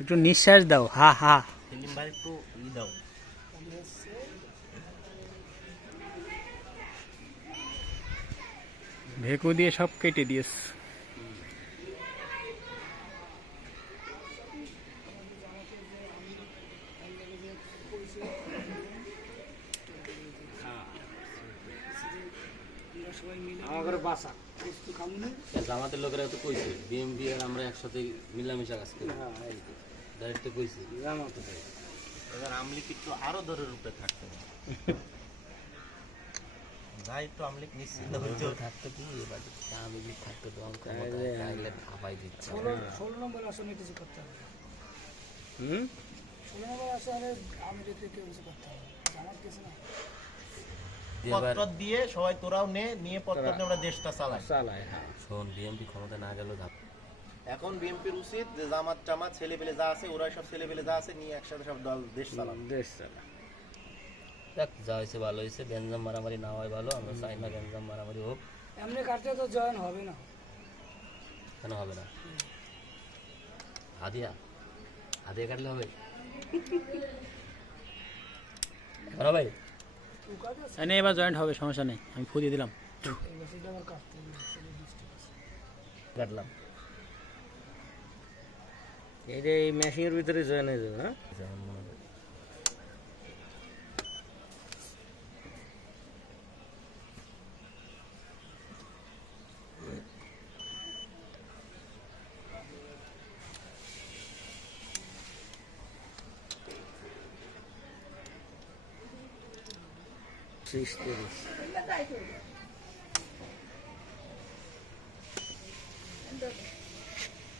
একটু নিঃশ্বাস দাও, হা হা। সেলিম ভাই একটু দাও। ভেকু দিয়ে সব কেটে দিয়েছ। জামাতের লোকেরা তো কইছে বিএমপি আর আমরা একসাথে মিলামিশা কাজ করি। ডাইরেক্ট কইছি জামাতে এবার আমলিক একটু আরো দরের উপরে থাকতে যাই একটু আমলিক নিশ্চিত হইতে থাকতে কি এবার আমলিক থাকতে তো অঙ্ক আইলে ভাবাই দিচ্ছে 16 নম্বর আসনে কিছু করতে হবে। 16 নম্বর আসনে আমলিকে কেউ কিছু করতে হবে, জামাত কিছু না। পত্র দিয়ে সবাই তোরাও নিয়ে পত্র দিয়ে আমরা দেশটা চালাই। হ্যাঁ শোন বিএমপি ক্ষমতা না গেল এখন বিএমপির উচিত যে জামাত টামাত ছেলেপেলে যা আছে ওরা সব ছেলেপেলে যা আছে নিয়ে একসাথে সব দল দেশ চালা। দেখ যা হয়েছে ভালো হয়েছে, গ্যাঞ্জাম মারামারি না হয় ভালো, আমরা চাই না গ্যাঞ্জাম মারামারি হোক। এমনি কাটতে তো জয়েন হবে না। কেন হবে না? হাদিয়া কাটলে হবে এখন ভাই এবার জয়েন্ট হবে, সমস্যা নেই, আমি ফু দিয়ে দিলাম। কাটলাম এই যে এই মেশিনের ভিতরে জয়েন হয়ে যাবে। হ্যাঁ যেমন মনে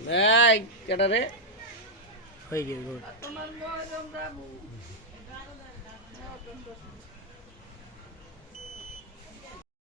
হয় কেটা রে হয়ে গিয়ে